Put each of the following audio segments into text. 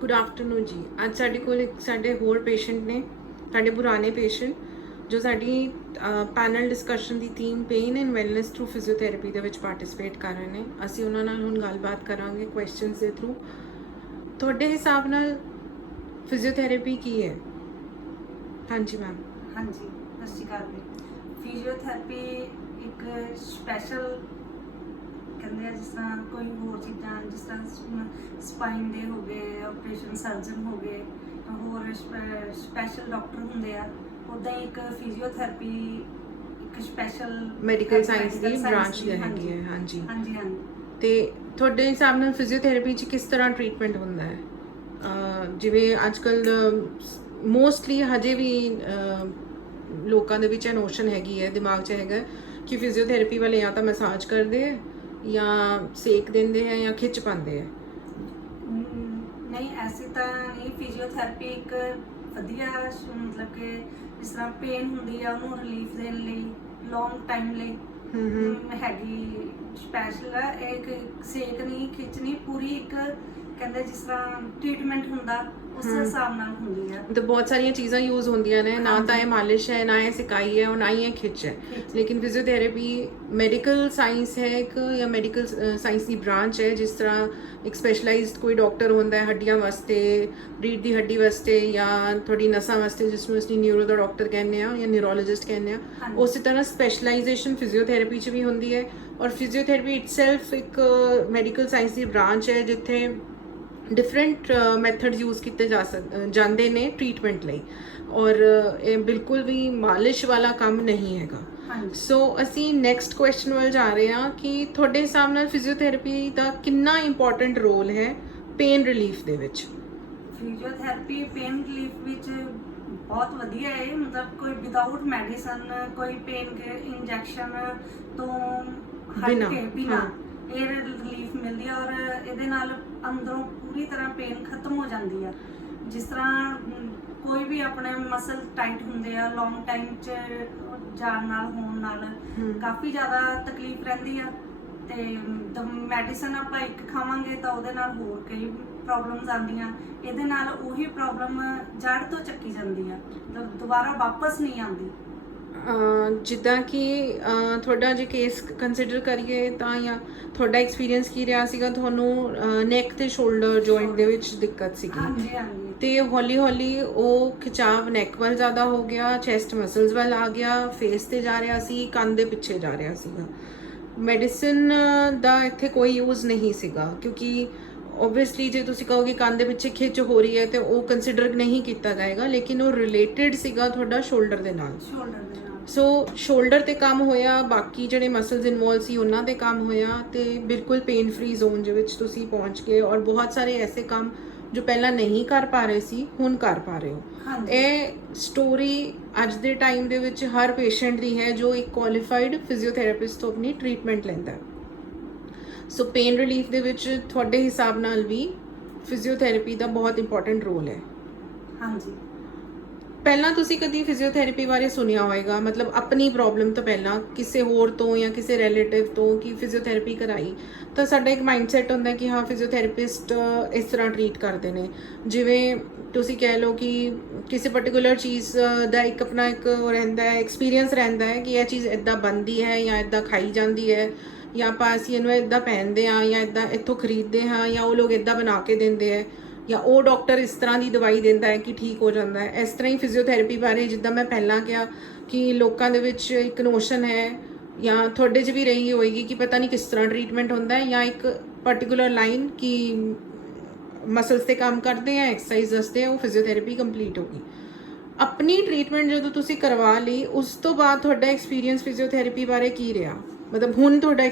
Good afternoon ਜੀ। ਅੱਜ ਸਾਡੇ ਕੋਲ ਇੱਕ ਸਾਡੇ ਹੋਰ ਪੇਸ਼ੈਂਟ ਨੇ, ਸਾਡੇ ਪੁਰਾਣੇ ਪੇਸ਼ੈਂਟ ਜੋ ਸਾਡੀ panel discussion the theme pain and wellness through physiotherapy ਦੇ ਵਿੱਚ ਪਾਰਟਿਸਿਪੇਟ ਕਰ ਰਹੇ ਨੇ। ਅਸੀਂ ਉਹਨਾਂ ਨਾਲ ਹੁਣ ਗੱਲਬਾਤ ਕਰਾਂਗੇ ਕੁਐਸਚਨਸ ਦੇ ਥਰੂ। ਤੁਹਾਡੇ ਹਿਸਾਬ ਨਾਲ ਫਿਜ਼ੀਓਥੈਰੇਪੀ ਕੀ ਹੈ? ਹਾਂਜੀ ਮੈਮ। ਹਾਂਜੀ, ਸਤਿ ਸ਼੍ਰੀ ਅਕਾਲ ਜੀ। ਫਿਜ਼ੀਓਥੈਰੇਪੀ ਇੱਕ ਸਪੈਸ਼ਲ ਕਹਿੰਦੇ ਆ, ਜਿਸ ਤਰ੍ਹਾਂ ਕੋਈ ਹੋਰ ਚੀਜ਼ਾਂ, ਜਿਸ ਤਰ੍ਹਾਂ ਸਪਾਈਨ ਦੇ ਹੋ ਗਏ, ਆਪਰੇਸ਼ਨ ਸਰਜਨ ਹੋ ਗਏ, ਹੋਰ ਸਪੈਸ਼ਲ ਡਾਕਟਰ ਹੁੰਦੇ ਆ, ਉੱਦਾਂ ਹੀ ਇੱਕ ਫਿਜ਼ੀਓਥੈਰੇਪੀ ਇੱਕ ਸਪੈਸ਼ਲ ਮੈਡੀਕਲ ਸਾਇੰਸ ਦੀ ਬ੍ਰਾਂਚ ਹੈਗੀ ਹੈ। ਹਾਂਜੀ ਹਾਂਜੀ ਹਾਂਜੀ। ਤੇ ਤੁਹਾਡੇ ਹਿਸਾਬ ਨਾਲ ਫਿਜ਼ੀਓਥੈਰੇਪੀ 'ਚ ਕਿਸ ਤਰ੍ਹਾਂ ਟ੍ਰੀਟਮੈਂਟ ਹੁੰਦਾ ਹੈ? ਜਿਵੇਂ ਅੱਜ ਕੱਲ੍ਹ ਮੋਸਟਲੀ ਹਜੇ ਵੀ ਲੋਕਾਂ ਦੇ ਵਿੱਚ ਇਹ ਨੋਸ਼ਨ ਹੈਗੀ ਹੈ, ਦਿਮਾਗ 'ਚ ਹੈਗਾ ਕਿ ਫਿਜ਼ੀਓਥੈਰੇਪੀ ਵਾਲੇ ਜਾਂ ਤਾਂ ਮਸਾਜ ਕਰਦੇ ਹੈ ਜਾਂ ਸੇਕ ਦਿੰਦੇ ਹੈ ਜਾਂ ਖਿੱਚ ਪਾਉਂਦੇ ਹੈ। ਨਹੀਂ, ਐਸੀ ਤਾਂ ਨਹੀਂ। ਫਿਜ਼ੀਓਥੈਰੇਪੀ ਇੱਕ ਵਧੀਆ ਮਤਲਬ ਕਿ ਜਿਸ ਤਰ੍ਹਾਂ ਪੇਨ ਹੁੰਦੀ ਆ ਉਹਨੂੰ ਰਿਲੀਫ ਦੇਣ ਲਈ ਲੌਂਗ ਟਾਈਮ ਲਈ ਹੈਗੀ, ਸਪੈਸ਼ਲ ਹੈ। ਇਹ ਇੱਕ ਸੇਕ ਨਹੀਂ, ਖਿੱਚ ਨਹੀਂ, ਪੂਰੀ ਇੱਕ ਕਹਿੰਦੇ ਜਿਸ ਤਰ੍ਹਾਂ ਟ੍ਰੀਟਮੈਂਟ ਹੁੰਦਾ ਉਸ ਹਿਸਾਬ ਨਾਲ ਹੁੰਦੀ ਆ। तो बहुत सारिया चीज़ा यूज़ होंदियां ने, ना तो ये मालिश है, ना ये सिकाई है और ना ही ये खिच है। लेकिन फिजियोथेरेपी मेडिकल साइंस है एक, या मेडिकल साइंस की ब्रांच है। जिस तरह एक स्पैशलाइज्ड कोई डॉक्टर होंदा है हड्डियां वास्ते, रीढ़ दी हड्डी वास्ते या थोड़ी नसां वास्ते, जिसमें असली न्यूरो दा डॉक्टर कहने आ या न्यूरोलॉजिस्ट कहने आ। उसी तरह स्पैशलाइजेशन फिजियोथेरेपी च भी होंदी है। और फिजियोथेरेपी इटसेल्फ एक मेडिकल साइंस की ब्रांच है जिथे डिफरेंट मैथड यूज़ किए जाते ने ट्रीटमेंट ਲਈ। और ਇਹ ਬਿਲਕੁਲ ਵੀ ਮਾਲਿਸ਼ ਵਾਲਾ ਕੰਮ ਨਹੀਂ ਹੈਗਾ। ਸੋ ਅਸੀਂ ਨੈਕਸਟ ਕੁਐਸਚਨ ਵੱਲ ਜਾ ਰਹੇ ਹਾਂ ਕਿ ਤੁਹਾਡੇ ਹਿਸਾਬ ਨਾਲ ਫਿਜ਼ੀਓਥੈਰੇਪੀ ਦਾ ਕਿੰਨਾ ਇੰਪੋਰਟੈਂਟ ਰੋਲ ਹੈ ਪੇਨ ਰਿਲੀਫ ਦੇ ਵਿੱਚ? ਫਿਜ਼ੀਓਥੈਰੇਪੀ ਪੇਨ ਰਿਲੀਫ ਵਿੱਚ ਬਹੁਤ ਵਧੀਆ ਹੈ। ਮਤਲਬ ਕੋਈ ਵਿਦਆਊਟ ਮੈਡੀਸਨ, ਕੋਈ ਪੇਨ ਕੇ ਇੰਜੈਕਸ਼ਨ ਤੋਂ ਹਟ ਕੇ ਬਿਨਾਂ ਇਹ ਰਿਲੀਫ ਮਿਲਦੀ ਹੈ। ਔਰ ਇਹਦੇ ਨਾਲ ਅੰਦਰੋਂ ਪੂਰੀ ਤਰ੍ਹਾਂ ਪੇਨ ਖਤਮ ਹੋ ਜਾਂਦੀ ਆ। ਜਿਸ ਤਰ੍ਹਾਂ ਕੋਈ ਵੀ ਆਪਣੇ ਮਸਲ ਟਾਈਟ ਹੁੰਦੇ ਆ, ਲੌਂਗ ਟਾਈਮ 'ਚ ਜਾਣ ਨਾਲ, ਹੋਣ ਨਾਲ ਕਾਫੀ ਜ਼ਿਆਦਾ ਤਕਲੀਫ ਰਹਿੰਦੀ ਆ। ਤੇ ਮੈਡੀਸਨ ਆਪਾਂ ਇੱਕ ਖਾਵਾਂਗੇ ਤਾਂ ਉਹਦੇ ਨਾਲ ਹੋਰ ਕਈ ਪ੍ਰੋਬਲਮਸ ਆਉਂਦੀਆਂ। ਇਹਦੇ ਨਾਲ ਉਹੀ ਪ੍ਰੋਬਲਮ ਜੜ ਤੋਂ ਚੱਕੀ ਜਾਂਦੀ ਆ, ਮਤਲਬ ਦੁਬਾਰਾ ਵਾਪਸ ਨਹੀਂ ਆਉਂਦੀ। ਜਿੱਦਾਂ ਕਿ ਤੁਹਾਡਾ ਜੇ ਕੇਸ ਕੰਸੀਡਰ ਕਰੀਏ ਤਾਂ, ਜਾਂ ਤੁਹਾਡਾ ਐਕਸਪੀਰੀਅੰਸ ਕੀ ਰਿਹਾ ਸੀਗਾ? ਤੁਹਾਨੂੰ ਨੈਕ ਤੇ ਸ਼ੋਲਡਰ ਜੁਆਇੰਟ ਦੇ ਵਿੱਚ ਦਿੱਕਤ ਸੀਗੀ। ਹਾਂਜੀ ਹਾਂਜੀ। ਤੇ ਹੌਲੀ ਹੌਲੀ ਉਹ ਖਿਚਾਵ ਨੈਕ ਵੱਲ ਜ਼ਿਆਦਾ ਹੋ ਗਿਆ, ਚੈਸਟ ਮਸਲਸ ਵੱਲ ਆ ਗਿਆ, ਫੇਸ ਤੇ ਜਾ ਰਿਹਾ ਸੀ, ਕੰਨ ਦੇ ਪਿੱਛੇ ਜਾ ਰਿਹਾ ਸੀਗਾ। ਮੈਡੀਸਿਨ ਦਾ ਇੱਥੇ ਕੋਈ ਯੂਜ਼ ਨਹੀਂ ਸੀਗਾ, ਕਿਉਂਕਿ ਓਬਵੀਅਸਲੀ ਜੇ ਤੁਸੀਂ ਕਹੋਗੇ ਕੰਨ ਦੇ ਪਿੱਛੇ ਖਿੱਚ ਹੋ ਰਹੀ ਹੈ ਤੇ ਉਹ ਕੰਸੀਡਰ ਨਹੀਂ ਕੀਤਾ ਜਾਏਗਾ, ਲੇਕਿਨ ਉਹ ਰਿਲੇਟਡ ਸੀਗਾ ਤੁਹਾਡਾ ਸ਼ੋਲਡਰ ਦੇ ਨਾਲ। ਸੋ ਸ਼ੋਲਡਰ ਤੇ ਕੰਮ ਹੋਇਆ, ਬਾਕੀ ਜਿਹੜੇ ਮਸਲਸ ਇਨਵੋਲਵ ਸੀ ਉਹਨਾਂ ਤੇ ਕੰਮ ਹੋਇਆ, ਤੇ ਬਿਲਕੁਲ ਪੇਨ ਫ੍ਰੀ ਜ਼ੋਨ ਦੇ ਵਿੱਚ ਤੁਸੀਂ ਪਹੁੰਚ ਗਏ। ਔਰ ਬਹੁਤ ਸਾਰੇ ਐਸੇ ਕੰਮ ਜੋ ਪਹਿਲਾਂ ਨਹੀਂ ਕਰ ਪਾ ਰਹੇ ਸੀ ਹੁਣ ਕਰ ਪਾ ਰਹੇ ਹੋ। ਇਹ ਸਟੋਰੀ ਅੱਜ ਦੇ ਟਾਈਮ ਦੇ ਵਿੱਚ ਹਰ ਪੇਸ਼ੈਂਟ ਦੀ ਹੈ ਜੋ ਇੱਕ ਕੁਆਲੀਫਾਈਡ ਫਿਜ਼ੀਓਥੈਰੇਪਿਸਟ ਤੋਂ ਆਪਣੀ ਟ੍ਰੀਟਮੈਂਟ ਲੈਂਦਾ ਹੈ। ਸੋ ਪੇਨ ਰਿਲੀਫ ਦੇ ਵਿੱਚ ਤੁਹਾਡੇ ਹਿਸਾਬ ਨਾਲ ਵੀ ਫਿਜ਼ੀਓਥੈਰੇਪੀ ਦਾ ਬਹੁਤ ਇੰਪੋਰਟੈਂਟ ਰੋਲ ਹੈ। ਹਾਂਜੀ। ਪਹਿਲਾਂ ਤੁਸੀਂ ਕਦੀ ਫਿਜ਼ੀਓਥੈਰੇਪੀ ਬਾਰੇ ਸੁਣਿਆ ਹੋਵੇਗਾ, ਮਤਲਬ ਆਪਣੀ ਪ੍ਰੋਬਲਮ ਤੋਂ ਪਹਿਲਾਂ ਕਿਸੇ ਹੋਰ ਤੋਂ ਜਾਂ ਕਿਸੇ ਰਿਲੇਟਿਵ ਤੋਂ ਕਿ ਫਿਜ਼ੀਓਥੈਰੇਪੀ ਕਰਾਈ, ਤਾਂ ਸਾਡਾ ਇੱਕ ਮਾਈਂਡਸੈਟ ਹੁੰਦਾ ਕਿ ਹਾਂ ਫਿਜ਼ੀਓਥੈਰੇਪਿਸਟ ਇਸ ਤਰ੍ਹਾਂ ਟਰੀਟ ਕਰਦੇ ਨੇ। ਜਿਵੇਂ ਤੁਸੀਂ ਕਹਿ ਲਓ ਕਿ ਕਿਸੇ ਪਾਰਟਿਕੂਲਰ ਚੀਜ਼ ਦਾ ਇੱਕ ਆਪਣਾ ਇੱਕ ਰਹਿੰਦਾ ਹੈ, ਐਕਸਪੀਰੀਅੰਸ ਰਹਿੰਦਾ ਹੈ ਕਿ ਇਹ ਚੀਜ਼ ਇੱਦਾਂ ਬਣਦੀ ਹੈ ਜਾਂ ਇੱਦਾਂ ਖਾਈ ਜਾਂਦੀ ਹੈ, ਜਾਂ ਆਪਾਂ ਅਸੀਂ ਇਹਨੂੰ ਇੱਦਾਂ ਪਹਿਨਦੇ ਹਾਂ ਜਾਂ ਇੱਦਾਂ ਇੱਥੋਂ ਖਰੀਦਦੇ ਹਾਂ, ਜਾਂ ਉਹ ਲੋਕ ਇੱਦਾਂ ਬਣਾ ਕੇ ਦਿੰਦੇ ਹੈ, ਜਾਂ ਉਹ ਡਾਕਟਰ ਇਸ ਤਰ੍ਹਾਂ ਦੀ ਦਵਾਈ ਦਿੰਦਾ ਹੈ ਕਿ ਠੀਕ ਹੋ ਜਾਂਦਾ ਹੈ। ਇਸ ਤਰ੍ਹਾਂ ਹੀ ਫਿਜ਼ੀਓਥੈਰੇਪੀ ਬਾਰੇ, ਜਿੱਦਾਂ ਮੈਂ ਪਹਿਲਾਂ ਕਿਹਾ ਕਿ ਲੋਕਾਂ ਦੇ ਵਿੱਚ ਇੱਕ ਨੋਸ਼ਨ ਹੈ, ਜਾਂ ਤੁਹਾਡੇ 'ਚ ਵੀ ਰਹੀ ਹੋਏਗੀ ਕਿ ਪਤਾ ਨਹੀਂ ਕਿਸ ਤਰ੍ਹਾਂ ਟਰੀਟਮੈਂਟ ਹੁੰਦਾ ਹੈ, ਜਾਂ ਇੱਕ ਪਾਰਟਿਕੂਲਰ ਲਾਈਨ ਕਿ ਮਸਲਸ 'ਤੇ ਕੰਮ ਕਰਦੇ ਆ, ਐਕਸਰਸਾਈਜ਼ ਦੱਸਦੇ ਆ, ਉਹ ਫਿਜ਼ੀਓਥੈਰੇਪੀ ਕੰਪਲੀਟ ਹੋ ਗਈ। ਆਪਣੀ ਟਰੀਟਮੈਂਟ ਜਦੋਂ ਤੁਸੀਂ ਕਰਵਾ ਲਈ, ਉਸ ਤੋਂ ਬਾਅਦ ਤੁਹਾਡਾ ਐਕਸਪੀਰੀਅੰਸ ਫਿਜ਼ੀਓਥੈਰੇਪੀ ਬਾਰੇ ਕੀ ਰਿਹਾ? ਮਤਲਬ ਹੁਣ ਤੁਹਾਡਾ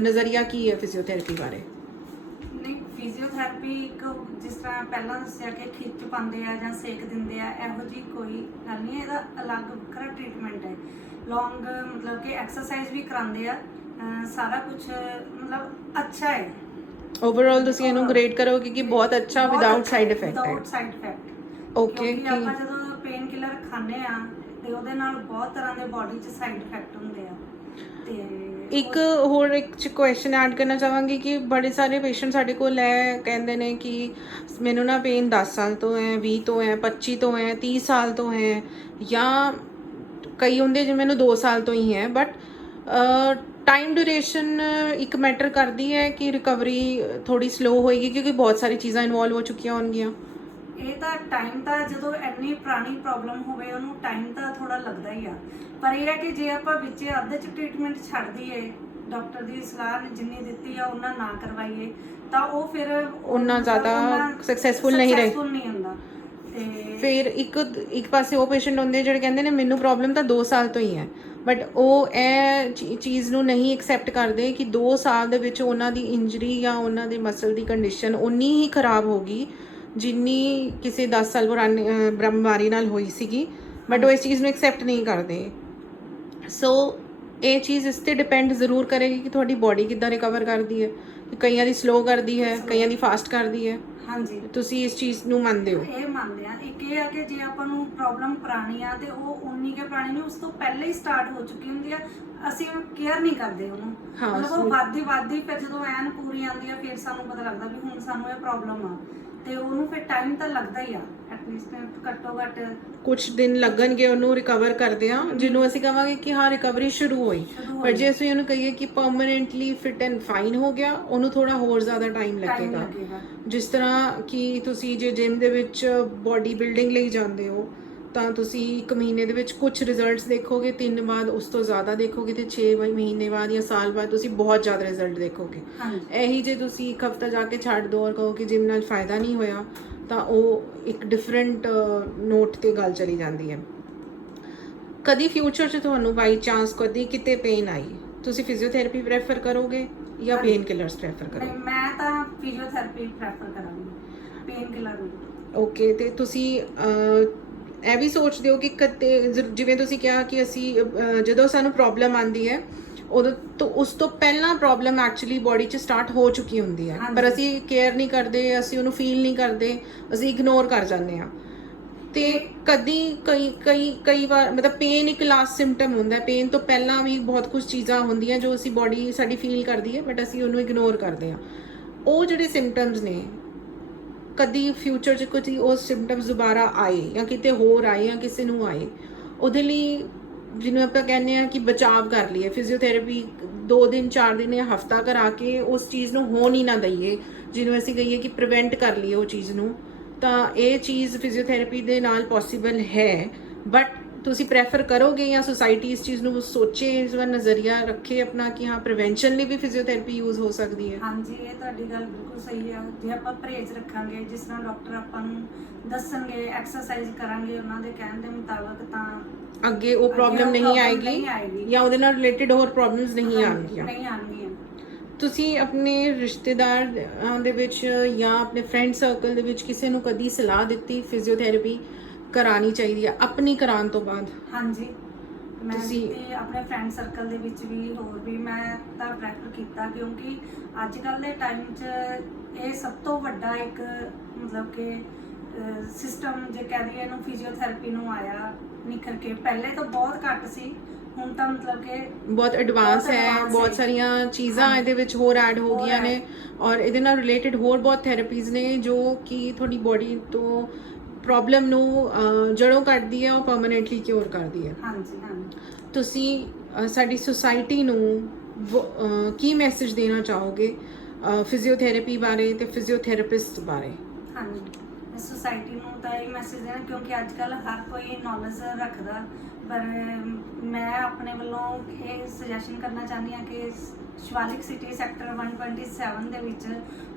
ਨਜ਼ਰੀਆ ਕੀ ਹੈ ਫਿਜ਼ੀਓਥੈਰੇਪੀ ਬਾਰੇ? ਨਹੀਂ, ਫਿਜ਼ੀਓਥੈਰੇਪੀ ਇੱਕ ਜਿਸ ਤਰ੍ਹਾਂ ਪਹਿਲਾਂ ਦੱਸਿਆ ਕਿ ਖਿੱਚ ਪਾਉਂਦੇ ਆ ਜਾਂ ਸੇਕ ਦਿੰਦੇ ਆ, ਇਹੋ ਜਿਹੀ ਕੋਈ ਗੱਲ ਨਹੀਂ। ਇਹਦਾ ਅਲੱਗ ਵੱਖਰਾ ਟ੍ਰੀਟਮੈਂਟ ਹੈ। ਲੌਂਗ ਮਤਲਬ ਕਿ ਐਕਸਰਸਾਈਜ਼ ਵੀ ਕਰਾਉਂਦੇ ਆ, ਸਾਰਾ ਕੁਝ ਮਤਲਬ ਅੱਛਾ ਹੈ। ਓਵਰਆਲ ਤੁਸੀਂ ਇਹਨੂੰ ਗ੍ਰੇਡ ਕਰੋਗੇ ਕਿ ਬਹੁਤ ਅੱਛਾ, ਵਿਦਆਊਟ ਸਾਈਡ ਇਫੈਕਟ ਹੈ? Without side effect. ਓਕੇ। ਕਿਉਂਕਿ ਆਪਾਂ ਜਦੋਂ ਪੇਨ ਕਿਲਰ ਖਾਂਦੇ ਆ ਤੇ ਉਹਦੇ ਨਾਲ ਬਹੁਤ ਤਰ੍ਹਾਂ ਦੇ ਬਾਡੀ 'ਚ ਸਾਈਡ ਇਫੈਕਟ ਹੁੰਦੇ ਆ, ਤੇ ਇੱਕ ਹੋਰ ਇੱਕ ਕੁਐਸਚਨ ਐਡ ਕਰਨਾ ਚਾਹਾਂਗੀ ਕਿ ਬੜੇ ਸਾਰੇ ਪੇਸ਼ੈਂਟ ਸਾਡੇ ਕੋਲ ਹੈ, ਕਹਿੰਦੇ ਨੇ ਕਿ ਮੈਨੂੰ ਨਾ ਪੇਨ 10 ਸਾਲ ਤੋਂ ਹੈ, 20 ਤੋਂ ਹੈ, 25 ਤੋਂ ਹੈ, 30 ਸਾਲ ਤੋਂ ਹੈ, ਜਾਂ ਕਈ ਹੁੰਦੇ ਜਿਵੇਂ ਮੈਨੂੰ 2 ਸਾਲ ਤੋਂ ਹੀ ਹੈ, ਬਟ ਟਾਈਮ ਡਿਊਰੇਸ਼ਨ ਇੱਕ ਮੈਟਰ ਕਰਦੀ ਹੈ ਕਿ ਰਿਕਵਰੀ ਥੋੜੀ ਸਲੋ ਹੋਏਗੀ ਕਿਉਂਕਿ ਬਹੁਤ ਸਾਰੀ ਚੀਜ਼ਾਂ ਇਨਵੋਲਵ ਹੋ ਚੁੱਕੀਆਂ ਹੋਣਗੀਆਂ। ਇਹ ਤਾਂ ਟਾਈਮ ਤਾਂ ਜਦੋਂ ਇੰਨੀ ਪੁਰਾਣੀ ਪ੍ਰੋਬਲਮ ਹੋਵੇ ਉਹਨੂੰ ਟਾਈਮ ਤਾਂ ਥੋੜਾ ਲੱਗਦਾ ਹੀ ਆ, ਪਰ ਇਹ ਹੈ ਕਿ ਜੇ ਆਪਾਂ ਵਿੱਚ ਅੱਧੇ ਚ ਟ੍ਰੀਟਮੈਂਟ ਛੱਡ ਦਈਏ, ਡਾਕਟਰ ਦੀ ਸਲਾਹ ਜਿੰਨੀ ਦਿੱਤੀ ਆ ਉਹਨਾਂ ਨਾ ਕਰਵਾਈਏ, ਤਾਂ ਉਹ ਫਿਰ ਉਹਨਾਂ ਜ਼ਿਆਦਾ successful ਨਹੀਂ ਰਹੇ। ਨਹੀਂ ਹੁੰਦਾ। ਤੇ ਫਿਰ ਇੱਕ ਪਾਸੇ ਉਹ ਪੇਸ਼ੈਂਟ ਹੁੰਦੇ ਜਿਹੜੇ ਕਹਿੰਦੇ ਨੇ ਮੈਨੂੰ ਪ੍ਰੋਬਲਮ ਤਾਂ 2 ਸਾਲ ਤੋਂ ਹੀ ਹੈ, ਬਟ ਉਹ ਇਹ ਚੀਜ਼ ਨੂੰ ਨਹੀਂ ਐਕਸੈਪਟ ਕਰਦੇ ਕਿ 2 ਸਾਲ ਦੇ ਵਿੱਚ ਉਹਨਾਂ ਦੀ ਇੰਜਰੀ ਜਾਂ ਉਹਨਾਂ ਦੇ ਮਸਲ ਦੀ ਕੰਡੀਸ਼ਨ ਉਨੀ ਹੀ ਖਰਾਬ ਹੋ ਗਈ ਜਿੰਨੀ ਕਿਸੇ 10 ਸਾਲ ਪੁਰਾਣੀ ਬਿਮਾਰੀ ਨਾਲ ਹੋਈ ਸੀਗੀ, ਬਟ ਉਹ ਇਸ ਚੀਜ਼ ਨੂੰ ਐਕਸੈਪਟ ਨਹੀਂ ਕਰਦੇ। ਸੋ ਇਹ ਚੀਜ਼ ਇਸ 'ਤੇ ਡਿਪੈਂਡ ਜ਼ਰੂਰ ਕਰੇਗੀ ਕਿ ਤੁਹਾਡੀ ਬਾਡੀ ਕਿੱਦਾਂ ਰਿਕਵਰ ਕਰਦੀ ਹੈ, ਕਈਆਂ ਦੀ ਸਲੋ ਕਰਦੀ ਹੈ, ਕਈਆਂ ਦੀ ਫਾਸਟ ਕਰਦੀ ਹੈ। ਹਾਂਜੀ, ਤੁਸੀਂ ਇਸ ਚੀਜ਼ ਨੂੰ ਮੰਨਦੇ ਹੋ? ਇਹ ਮੰਨਦੇ ਆ। ਇੱਕ ਇਹ ਆ ਕਿ ਜੇ ਆਪਾਂ ਨੂੰ ਪ੍ਰੋਬਲਮ ਪੁਰਾਣੀ ਆ ਤੇ ਉਹ ਉਨੀ ਕੇ ਪੁਰਾਣੀ ਨਹੀਂ, ਉਸ ਤੋਂ ਪਹਿਲਾਂ ਹੀ ਸਟਾਰਟ ਹੋ ਚੁੱਕੀ ਹੁੰਦੀ ਆ, ਅਸੀਂ ਕੇਅਰ ਨਹੀਂ ਕਰਦੇ ਉਹਨੂੰ। ਮਤਲਬ ਉਹ ਵੱਧਦੀ ਫਿਰ ਜਦੋਂ ਐਨ ਪੂਰੀ ਆਉਂਦੀ ਆ ਫਿਰ ਸਾਨੂੰ ਪਤਾ ਲੱਗਦਾ ਵੀ ਹੁਣ ਸਾਨੂੰ ਇਹ ਪ੍ਰੋਬਲਮ ਆ, ਤੇ ਉਹਨੂੰ ਫਿਰ ਟਾਈਮ ਤਾਂ ਲੱਗਦਾ ਹੀ ਆ, ਐਟਲੀਸਟ ਘੱਟੋ ਘੱਟ ਕੁਝ ਦਿਨ ਲੱਗਣਗੇ ਉਹਨੂੰ ਰਿਕਵਰ ਕਰਦੇ ਆ, ਜਿਹਨੂੰ ਅਸੀਂ ਕਹਾਂਗੇ ਕਿ ਹਾਂ ਰਿਕਵਰੀ ਸ਼ੁਰੂ ਹੋਈ। ਪਰ ਜੇ ਅਸੀਂ ਉਹਨੂੰ ਕਹੀਏ ਕਿ ਪਰਮਨੈਂਟਲੀ ਫਿਟ ਐਂਡ ਫਾਈਨ ਹੋ ਗਿਆ, ਉਹਨੂੰ ਥੋੜਾ ਹੋਰ ਜ਼ਿਆਦਾ ਟਾਈਮ ਲੱਗੇਗਾ। ਜਿਸ ਤਰ੍ਹਾਂ ਕਿ ਤੁਸੀਂ ਜੇ ਜਿਮ ਦੇ ਵਿੱਚ ਬੋਡੀ ਬਿਲਡਿੰਗ ਲਈ ਜਾਂਦੇ ਹੋ ਤਾਂ ਤੁਸੀਂ 1 ਮਹੀਨੇ ਦੇ ਵਿੱਚ ਕੁਝ ਰਿਜ਼ਲਟਸ ਦੇਖੋਗੇ, 3 ਬਾਅਦ ਉਸ ਤੋਂ ਜ਼ਿਆਦਾ ਦੇਖੋਗੇ, ਤੇ 6 ਮਹੀਨੇ ਬਾਅਦ ਜਾਂ ਸਾਲ ਬਾਅਦ ਤੁਸੀਂ ਬਹੁਤ ਜ਼ਿਆਦਾ ਰਿਜ਼ਲਟ ਦੇਖੋਗੇ। ਇਹੀ ਜੇ ਤੁਸੀਂ 1 ਹਫ਼ਤਾ ਜਾ ਕੇ ਛੱਡ ਦਿਓ ਔਰ ਕਹੋ ਕਿ ਜਿਮ ਨਾਲ ਫਾਇਦਾ ਨਹੀਂ ਹੋਇਆ, ਤਾਂ ਉਹ ਇੱਕ ਡਿਫਰੈਂਟ ਨੋਟ ਤੇ ਗੱਲ ਚਲੀ ਜਾਂਦੀ ਹੈ। ਕਦੀ ਫਿਊਚਰ 'ਚ ਤੁਹਾਨੂੰ ਬਾਈ ਚਾਂਸ ਕਦੀ ਕਿਤੇ ਪੇਨ ਆਈ, ਤੁਸੀਂ ਫਿਜ਼ੀਓਥੈਰੇਪੀ ਪ੍ਰੈਫਰ ਕਰੋਗੇ ਜਾਂ ਪੇਨ ਕਿਲਰਸ ਪ੍ਰੈਫਰ ਕਰੋਗੇ? ਮੈਂ ਤਾਂ ਫਿਜ਼ੀਓਥੈਰੇਪੀ ਪ੍ਰੈਫਰ ਕਰਾਂਗੀ, ਪੇਨ ਕਿਲਰ ਨਹੀਂ। ਓਕੇ, ਤੇ ਤੁਸੀਂ ਇਹ ਵੀ ਸੋਚਦੇ ਹੋ ਕਿ ਜਿਵੇਂ ਤੁਸੀਂ ਕਿਹਾ ਕਿ ਅਸੀਂ ਜਦੋਂ ਸਾਨੂੰ ਪ੍ਰੋਬਲਮ ਆਉਂਦੀ ਹੈ ਉਦੋਂ ਤੋਂ ਉਸ ਤੋਂ ਪਹਿਲਾਂ ਪ੍ਰੋਬਲਮ ਐਕਚੁਅਲੀ ਬੋਡੀ 'ਚ ਸਟਾਰਟ ਹੋ ਚੁੱਕੀ ਹੁੰਦੀ ਹੈ, ਪਰ ਅਸੀਂ ਕੇਅਰ ਨਹੀਂ ਕਰਦੇ, ਅਸੀਂ ਉਹਨੂੰ ਫੀਲ ਨਹੀਂ ਕਰਦੇ, ਅਸੀਂ ਇਗਨੋਰ ਕਰ ਜਾਂਦੇ ਹਾਂ। ਤੇ ਕਈ ਵਾਰ ਮਤਲਬ ਪੇਨ ਇੱਕ ਲਾਸਟ ਸਿੰਪਟਮ ਹੁੰਦਾ ਹੈ, ਪੇਨ ਤੋਂ ਪਹਿਲਾਂ ਵੀ ਬਹੁਤ ਕੁਝ ਚੀਜ਼ਾਂ ਹੁੰਦੀਆਂ ਜੋ ਅਸੀਂ ਬੋਡੀ ਸਾਡੀ ਫੀਲ ਕਰਦੀ ਹੈ, ਬਟ ਅਸੀਂ ਉਹਨੂੰ ਇਗਨੋਰ ਕਰਦੇ ਹਾਂ। ਉਹ ਜਿਹੜੇ ਸਿੰਪਟਮਸ ਨੇ, ਕਦੀ ਫਿਊਚਰ 'ਚ ਕੁਝ ਉਹ ਸਿੰਪਟਮਸ ਦੁਬਾਰਾ ਆਏ ਜਾਂ ਕਿਤੇ ਹੋਰ ਆਏ ਜਾਂ ਕਿਸੇ ਨੂੰ ਆਏ, ਉਹਦੇ ਲਈ ਜਿਹਨੂੰ ਆਪਾਂ ਕਹਿੰਦੇ ਆ ਕਿ ਬਚਾਵ ਕਰ ਲਈਏ, ਫਿਜ਼ੀਓਥੈਰੇਪੀ 2 ਦਿਨ 4 ਦਿਨ ਜਾਂ ਹਫਤਾ ਕਰਾ ਕੇ ਉਸ ਚੀਜ਼ ਨੂੰ ਹੋਣ ਹੀ ਨਾ ਦਈਏ, ਜਿਹਨੂੰ ਅਸੀਂ ਕਹੀਏ ਕਿ ਪ੍ਰੀਵੈਂਟ ਕਰ ਲਈਏ ਉਹ ਚੀਜ਼ ਨੂੰ, ਤਾਂ ਇਹ ਚੀਜ਼ ਫਿਜ਼ੀਓਥੈਰੇਪੀ ਦੇ ਨਾਲ ਪੋਸੀਬਲ ਹੈ। ਬਟ ਤੁਸੀਂ ਪ੍ਰੈਫਰ ਕਰੋਗੇ ਜਾਂ ਸੁਸਾਇਟੀ ਇਸ ਚੀਜ਼ ਨੂੰ ਸੋਚੇ, ਇਸ ਵਾਰ ਨਜ਼ਰੀਆ ਰੱਖੇ ਆਪਣਾ ਕਿ ਹਾਂ ਪ੍ਰੀਵੈਂਸ਼ਨ ਲਈ ਵੀ ਫਿਜ਼ੀਓਥੈਰੇਪੀ ਯੂਜ਼ ਹੋ ਸਕਦੀ ਹੈ? ਹਾਂਜੀ, ਇਹ ਤੁਹਾਡੀ ਗੱਲ ਬਿਲਕੁਲ ਸਹੀ ਹੈ। ਜੇ ਆਪਾਂ ਪਰਹੇਜ਼ ਰੱਖਾਂਗੇ, ਜਿਸ ਤਰ੍ਹਾਂ ਡਾਕਟਰ ਆਪਾਂ ਨੂੰ ਦੱਸਣਗੇ, ਐਕਸਰਸਾਈਜ਼ ਕਰਾਂਗੇ ਉਹਨਾਂ ਦੇ ਕਹਿਣ ਦੇ ਮੁਤਾਬਕ, ਤਾਂ ਅੱਗੇ ਉਹ ਪ੍ਰੋਬਲਮ ਨਹੀਂ ਆਏਗੀ ਜਾਂ ਉਹਦੇ ਨਾਲ ਰਿਲੇਟਡ ਹੋਰ ਪ੍ਰੋਬਲਮਸ ਨਹੀਂ ਆਉਣਗੀਆਂ। ਤੁਸੀਂ ਆਪਣੇ ਰਿਸ਼ਤੇਦਾਰ ਦੇ ਵਿੱਚ ਜਾਂ ਆਪਣੇ ਫਰੈਂਡ ਸਰਕਲ ਦੇ ਵਿੱਚ ਕਿਸੇ ਨੂੰ ਕਦੀ ਸਲਾਹ ਦਿੱਤੀ ਫਿਜ਼ੀਓਥੈਰੇਪੀ ਕਰਾਣੀ ਚਾਹੀਦੀ ਹੈ ਆਪਣੀ ਕਰਾਉਣ ਤੋਂ ਬਾਅਦ? ਹਾਂਜੀ, ਮੈਂ ਆਪਣੇ ਫਰੈਂਡ ਸਰਕਲ ਦੇ ਵਿੱਚ ਵੀ ਹੋਰ ਵੀ ਮੈਂ ਤਾਂ ਪ੍ਰੈਫਰ ਕੀਤਾ, ਕਿਉਂਕਿ ਅੱਜ ਕੱਲ੍ਹ ਦੇ ਟਾਈਮ 'ਚ ਇਹ ਸਭ ਤੋਂ ਵੱਡਾ ਇੱਕ ਮਤਲਬ ਕਿ ਸਿਸਟਮ ਜੇ ਕਹਿ ਦਈਏ ਇਹਨੂੰ, ਫਿਜ਼ੀਓਥੈਰੇਪੀ ਨੂੰ ਆਇਆ ਨਿਖਰ ਕੇ। ਪਹਿਲੇ ਤਾਂ ਬਹੁਤ ਘੱਟ ਸੀ, ਹੁਣ ਤਾਂ ਮਤਲਬ ਕਿ ਬਹੁਤ ਐਡਵਾਂਸ ਹੈ, ਬਹੁਤ ਸਾਰੀਆਂ ਚੀਜ਼ਾਂ ਇਹਦੇ ਵਿੱਚ ਹੋਰ ਐਡ ਹੋ ਗਈਆਂ ਨੇ, ਔਰ ਇਹਦੇ ਨਾਲ ਰਿਲੇਟਡ ਹੋਰ ਬਹੁਤ ਥੈਰੇਪੀਜ਼ ਨੇ ਜੋ ਕਿ ਤੁਹਾਡੀ ਬੋਡੀ ਤੋਂ ਪ੍ਰੋਬਲਮ ਨੂੰ ਜੜੋਂ ਕੱਢਦੀ ਹੈ, ਉਹ ਪਰਮਾਨੈਂਟਲੀ ਕਿਉਰ ਕਰਦੀ ਹੈ। ਹਾਂਜੀ ਹਾਂਜੀ। ਤੁਸੀਂ ਸਾਡੀ ਸੁਸਾਇਟੀ ਨੂੰ ਕੀ ਮੈਸੇਜ ਦੇਣਾ ਚਾਹੋਗੇ ਫਿਜ਼ੀਓਥੈਰੇਪੀ ਬਾਰੇ ਤੇ ਫਿਜ਼ੀਓਥੈਰੇਪਿਸਟ ਬਾਰੇ? ਹਾਂਜੀ, ਸੁਸਾਇਟੀ ਨੂੰ ਤਾਂ ਇਹ ਮੈਸੇਜ ਦੇਣਾ, ਕਿਉਂਕਿ ਅੱਜ ਕੱਲ੍ਹ ਹਰ ਕੋਈ ਨੌਲੇਜ ਰੱਖਦਾ, ਪਰ ਮੈਂ ਆਪਣੇ ਵੱਲੋਂ ਇਹ ਸੁਜੈਸ਼ਨ ਕਰਨਾ ਚਾਹੁੰਦੀ ਹਾਂ ਕਿ ਸ਼ਿਵਾਲਿਕ ਸਿਟੀ ਸੈਕਟਰ 127 ਦੇ ਵਿੱਚ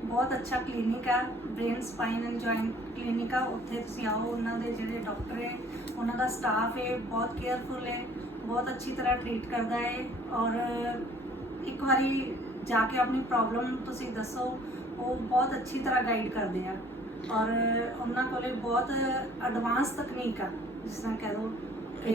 ਬਹੁਤ ਅੱਛਾ ਕਲੀਨਿਕ ਆ, brain spine and joint clinic ਆ। ਉੱਥੇ ਤੁਸੀਂ ਆਓ, ਉਹਨਾਂ ਦੇ ਜਿਹੜੇ ਡਾਕਟਰ ਹੈ, ਉਹਨਾਂ ਦਾ ਸਟਾਫ ਹੈ ਬਹੁਤ ਕੇਅਰਫੁਲ ਹੈ, ਬਹੁਤ ਅੱਛੀ ਤਰ੍ਹਾਂ ਟਰੀਟ ਕਰਦਾ ਹੈ, ਔਰ ਇੱਕ ਵਾਰੀ ਜਾ ਕੇ ਆਪਣੀ ਪ੍ਰੋਬਲਮ ਤੁਸੀਂ ਦੱਸੋ, ਉਹ ਬਹੁਤ ਅੱਛੀ ਤਰ੍ਹਾਂ ਗਾਈਡ ਕਰਦੇ ਆ, ਔਰ ਉਹਨਾਂ ਕੋਲੇ ਬਹੁਤ ਐਡਵਾਂਸ ਤਕਨੀਕ ਆ, ਜਿਸ ਤਰ੍ਹਾਂ ਕਹਿ ਲਓ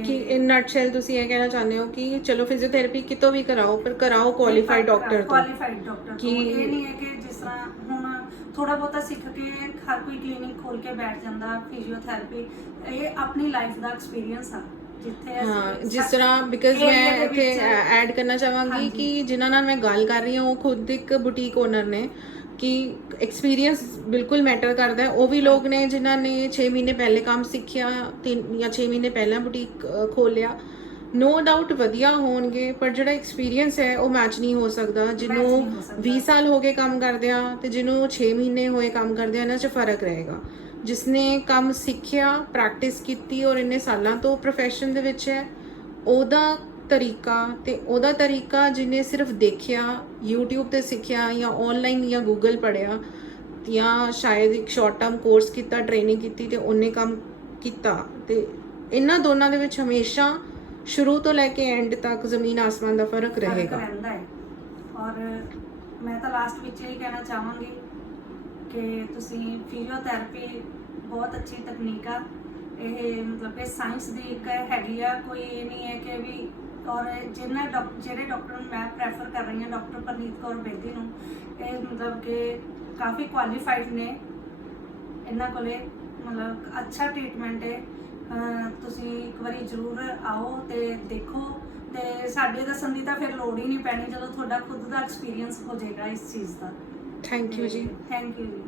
ਕਿ ਇਨ ਨਟਸ਼ੈਲ ਤੁਸੀਂ ਇਹ ਕਹਿਣਾ ਚਾਹੁੰਦੇ ਹੋ ਕਿ ਚਲੋ ਫਿਜ਼ੀਓਥੈਰੇਪੀ ਕਿਤੋਂ ਵੀ ਕਰਾਓ, ਪਰ ਕਰਾਓ ਕੁਆਲੀਫਾਈਡ ਡਾਕਟਰ ਤੋਂ। ਕਿ ਇਹ ਨਹੀਂ ਹੈ ਕਿ ਜਿਸ ਤਰ੍ਹਾਂ ਹੁਣ ਥੋੜਾ ਬਹੁਤਾ ਸਿੱਖ ਕੇ ਹਰ ਕੋਈ ਕਲੀਨਿਕ ਖੋਲ ਕੇ ਬੈਠ ਜਾਂਦਾ ਫਿਜ਼ੀਓਥੈਰੇਪੀ, ਇਹ ਆਪਣੀ ਲਾਈਫ ਦਾ ਐਕਸਪੀਰੀਅੰਸ ਆ, ਜਿੱਥੇ ਹਾਂ ਅਸੀਂ ਜਿਸ ਤਰ੍ਹਾਂ ਬਿਕਾਜ਼ area ਮੈਂ ਦੇ ਇੱਥੇ ਵਿੱਚ- ਐਡ ਕਰਨਾ ਚਾਹਾਂਗੀ ਹਾਂਜੀ। ਕਿ ਜਿਨ੍ਹਾਂ ਨਾਲ ਮੈਂ ਗੱਲ ਕਰ ਰਹੀ ਹਾਂ ਉਹ ਖੁਦ ਇੱਕ ਬੁਟੀਕ ਓਨਰ ਨੇ, ਕਿ ਐਕਸਪੀਰੀਅੰਸ ਬਿਲਕੁਲ ਮੈਟਰ ਕਰਦਾ ਹੈ। ਉਹ ਵੀ ਲੋਕ ਨੇ ਜਿਨ੍ਹਾਂ ਨੇ 6 ਮਹੀਨੇ ਪਹਿਲੇ ਕੰਮ ਸਿੱਖਿਆ, 3 ਜਾਂ 6 ਮਹੀਨੇ ਪਹਿਲਾਂ ਬੁਟੀਕ ਖੋਲਿਆ, ਨੋ ਡਾਊਟ ਵਧੀਆ ਹੋਣਗੇ, ਪਰ ਜਿਹੜਾ ਐਕਸਪੀਰੀਅੰਸ ਹੈ ਉਹ ਮੈਚ ਨਹੀਂ ਹੋ ਸਕਦਾ। ਜਿਹਨੂੰ ਨਹੀਂ ਹੋ ਸਕਦਾ। 20 ਸਾਲ ਹੋ ਗਏ ਕੰਮ ਕਰਦਿਆਂ ਤੇ ਜਿਹਨੂੰ 6 ਮਹੀਨੇ ਹੋਏ ਕੰਮ ਕਰਦਿਆਂ, ਇਹਨਾਂ 'ਚ ਫਰਕ ਰਹੇਗਾ। ਜਿਸਨੇ ਕੰਮ ਸਿੱਖਿਆ, ਪ੍ਰੈਕਟਿਸ ਕੀਤੀ ਔਰ ਇੰਨੇ ਸਾਲਾਂ ਤੋਂ ਪ੍ਰੋਫੈਸ਼ਨ ਦੇ ਵਿੱਚ ਹੈ, ਉਹਦਾ ਤਰੀਕਾ ਜਿਹਨੇ ਸਿਰਫ ਦੇਖਿਆ, YouTube ਤੇ ਸਿੱਖਿਆ ਜਾਂ ਆਨਲਾਈਨ ਜਾਂ ਗੂਗਲ ਪੜ੍ਹਿਆ ਜਾਂ ਸ਼ਾਇਦ ਇੱਕ ਸ਼ਾਰਟ ਟਰਮ ਕੋਰਸ ਕੀਤਾ, ਟ੍ਰੇਨਿੰਗ ਕੀਤੀ ਤੇ ਉਹਨੇ ਕੰਮ ਕੀਤਾ, ਤੇ ਇਹਨਾਂ ਦੋਨਾਂ ਦੇ ਵਿੱਚ ਹਮੇਸ਼ਾ ਸ਼ੁਰੂ ਤੋਂ ਲੈ ਕੇ ਐਂਡ ਤੱਕ ਜ਼ਮੀਨ ਆਸਮਾਨ ਦਾ ਫਰਕ ਫਰਕ ਰਹੇਗਾ। ਰਹਿੰਦਾ ਹੈ। ਔਰ ਮੈਂ ਤਾਂ ਲਾਸਟ ਵਿੱਚ ਇਹ ਕਹਿਣਾ ਚਾਹਾਂਗੀ ਕਿ ਤੁਸੀਂ ਫਿਜ਼ੀਓਥੈਰੇਪੀ ਬਹੁਤ ਅੱਛੀ ਤਕਨੀਕ ਆ। ਇਹ ਮਤਲਬ ਇਹ ਸਾਇੰਸ ਦੀ ਇੱਕ ਹੈਗੀ ਆ, ਕੋਈ ਇਹ ਨਹੀਂ ਹੈ ਕਿ ਵੀ। ਔਰ ਜਿਹੜੇ ਡਾਕਟਰ ਨੂੰ ਮੈਂ ਪ੍ਰੈਫਰ ਕਰ ਰਹੀ ਹਾਂ, ਡਾਕਟਰ ਪਰਨੀਤ ਕੌਰ ਬੇਦੀ ਨੂੰ, ਇਹ ਮਤਲਬ ਕਿ ਕਾਫੀ ਕੁਆਲੀਫਾਈਡ ਨੇ। ਇਹਨਾਂ ਕੋਲੇ ਮਤਲਬ ਅੱਛਾ ਟ੍ਰੀਟਮੈਂਟ ਹੈ। ਤੁਸੀਂ ਇੱਕ ਵਾਰੀ ਜ਼ਰੂਰ ਆਓ ਤੇ ਦੇਖੋ, ਤੇ ਸਾਡੇ ਦੱਸਣ ਦੀ ਤਾਂ ਫਿਰ ਲੋੜ ਹੀ ਨਹੀਂ ਪੈਣੀ ਜਦੋਂ ਤੁਹਾਡਾ ਖੁਦ ਦਾ ਐਕਸਪੀਰੀਅੰਸ ਹੋ ਜਾਏਗਾ ਇਸ ਚੀਜ਼ ਦਾ। ਥੈਂਕ ਯੂ ਜੀ। ਥੈਂਕ ਯੂ ਜੀ।